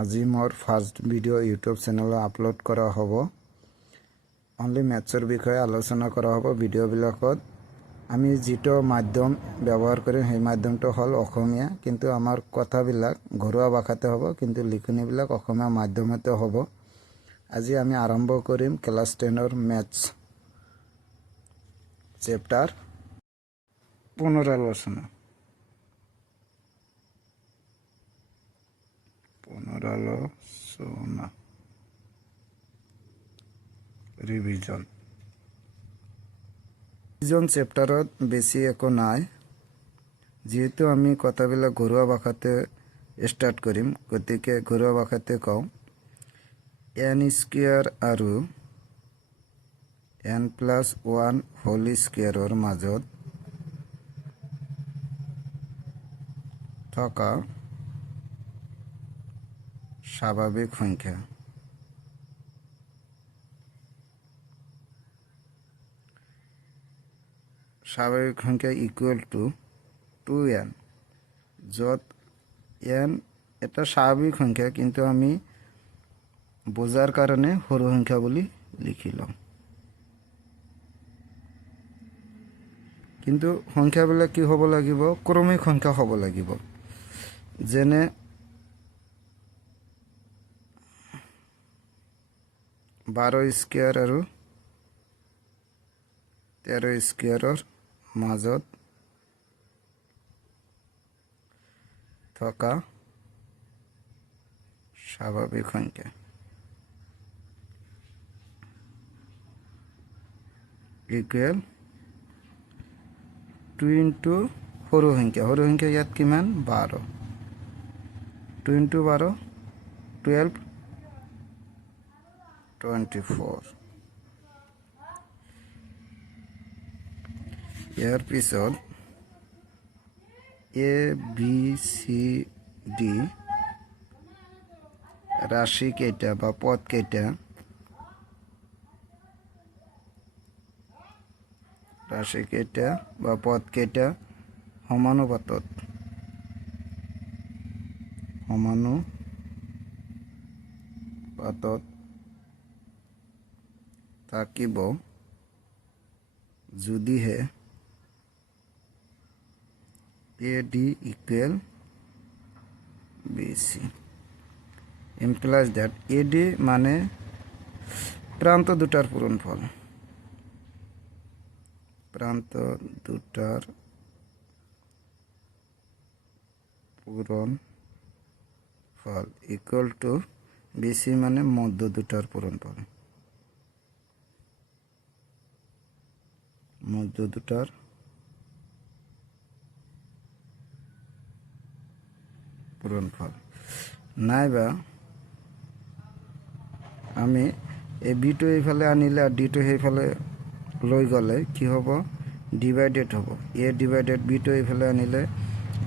আজি মোৰ first video' YouTube চেনেলত আপলোড কৰা হ'ব। অনলি মেথছৰ বিষয়ে আলোচনা কৰা হ'ব। ভিডিঅ'বিলাকত আমি যিটো মাধ্যম ব্যৱহাৰ কৰিম সেই মাধ্যমটো হ'ল অসমীয়া, কিন্তু আমাৰ কথাবিলাক ঘৰুৱা ভাষাতে হ'ব, কিন্তু লিখনিবিলাক অসমীয়া মাধ্যমতে হ'ব। আজি আমি আৰম্ভ কৰিম ক্লাছ 10ৰ মেথছ চেপ্টাৰ পুনৰালোচনা। ৰিভিজন চেপ্টাৰত বেছি একো নাই, যিহেতু আমি কথাবিলাক ঘৰুৱা ভাষাতে ষ্টাৰ্ট কৰিম, গতিকে ঘৰুৱা ভাষাতে কওঁ। n স্কুৱেৰ আৰু n+1 হোল স্কুৱেৰৰ মাজত থকা স্বাভাৱিক সংখ্যা ইকুৱেল টু 2n, য'ত n এটা স্বাভাৱিক সংখ্যা, কিন্তু আমি বোঝাৰ কাৰণে সৰু সংখ্যা বুলি লিখি লওঁ। কিন্তু সংখ্যাবিলাক কি হ'ব লাগিব? ক্ৰমিক সংখ্যা হ'ব লাগিব। যেনে 12 স্কুৱেৰ আৰু 13 স্কুৱেৰৰ মাজত থকা স্বাভাৱিক সংখ্যা ইকুৱেল 2 ইনটু সৰু সংখ্যা ইয়াত কিমান? 12। 2 ইনটু 12 12, 24। ইয়াৰ পিছত এ বি চি ডি ৰাশি কেইটা বা পদ কেইটা সমানুপাতত থাকিব যদিহে AD equal BC, implies that AD মানে প্ৰান্ত দুটাৰ পূৰণফল, ইকুৱেল টু BC মানে মধ্য দুটাৰ পূৰণফল, নাইবা আমি এই বিটো এইফালে আনিলে আৰু ডিটো সেইফালে লৈ গ'লে কি হ'ব? ডিভাইডেড হ'ব। এ ডিভাইডেড বিটো এইফালে আনিলে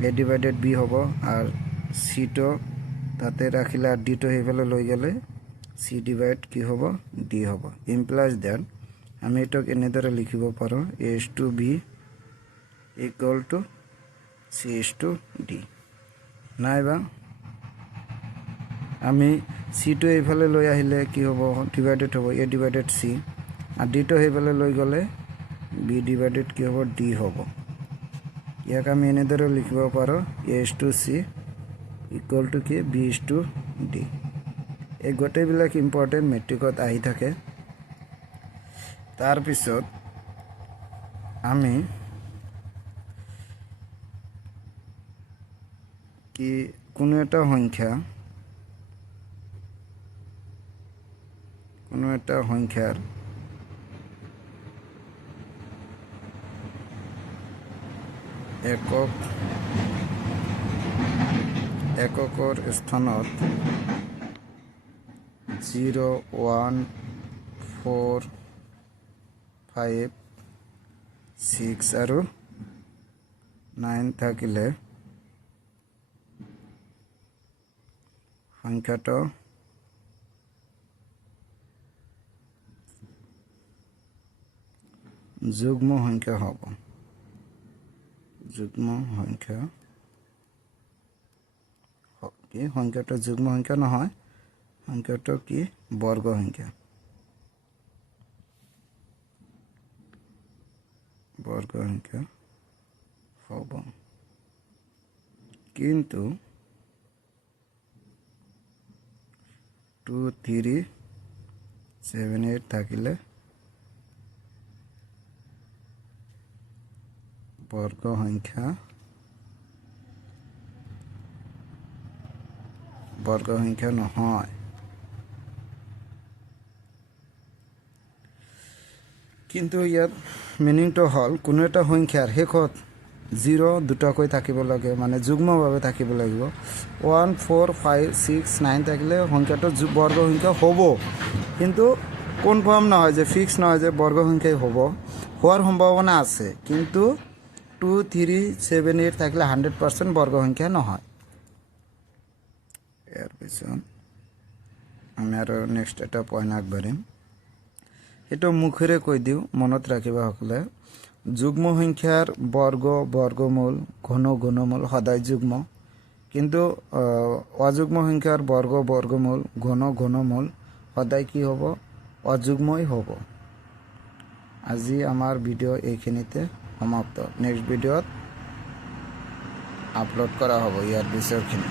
এ ডিভাইডেড বি হ'ব, আৰু চিটো তাতে ৰাখিলে আৰু ডিটো সেইফালে লৈ গ'লে চি ডিভাইড কি হ'ব? ডি হ'ব। ইমপ্লাইজ দেট আমি এইটোক এনেদৰে লিখিব পাৰোঁ A/B ইকুৱেল টু C/D। নাইবা আমি চিটো এইফালে লৈ আহিলে কি হ'ব? ডিভাইডেড হ'ব, এ ডিভাইডেড চি, আৰু ডিটো সেইফালে লৈ গ'লে বি ডিভাইডেড কি হ'ব? ডি হ'ব। ইয়াক আমি এনেদৰে লিখিব পাৰোঁ A/C ইকুৱেল টু কি? B/D। এই গোটেইবিলাক ইম্পৰ্টেণ্ট, মেট্ৰিকত আহি থাকে। তাৰপিছত আমি কি কোনো এটা সংখ্যাৰ এককৰ স্থানত 0, 1, 4, 5, 6 আৰু 9 থাকিলে সংখ্যাটো যুগ্ম সংখ্যা হ'ব। যুগ্ম সংখ্যা কি সংখ্যাটো যুগ্ম সংখ্যা নহয়, সংখ্যাটো কি বর্গ সংখ্যা, বর্গ সংখ্যা হব। কিন্তু 2 3 7 8 থাকিলে বর্গ সংখ্যা নহয়। কিন্তু ইয়াত মিনিংটো হ'ল কোনো এটা সংখ্যাৰ শেষত 0 দুটাকৈ থাকিব লাগে, মানে যুগ্মভাৱে থাকিব লাগিব। 1 4 5 6 9 থাকিলে সংখ্যাটো বর্গ সংখ্যা হ'ব, কিন্তু কনফার্ম নহয় যে ফিক্স নহয় যে বর্গ সংখ্যাই হ'ব, হওয়ার সম্ভাবনা আছে, কিন্তু 2 3 7 8 থাকলে 100% বর্গ সংখ্যা নহয়। ইয়াৰ পিছত আমি আৰু নেক্সট এটা পইণ্ট আগবাঢ়িম, সেইটো মুখেৰে কৈ দিওঁ, মনত ৰাখিবা সকলে। যুগ্ম সংখ্যাৰ বৰ্গ বৰ্গমূল ঘনমূল সদায় যুগ্ম, কিন্তু অযুগ্ম সংখ্যাৰ বৰ্গ বৰ্গমূল ঘনমূল সদায় কি হ'ব, অযুগ্মই হ'ব। আজি আমাৰ ভিডিঅ' এইখিনিতে সমাপ্ত। নেক্সট ভিডিঅ'ত আপলোড কৰা হ'ব ইয়াৰ পিছৰখিনি।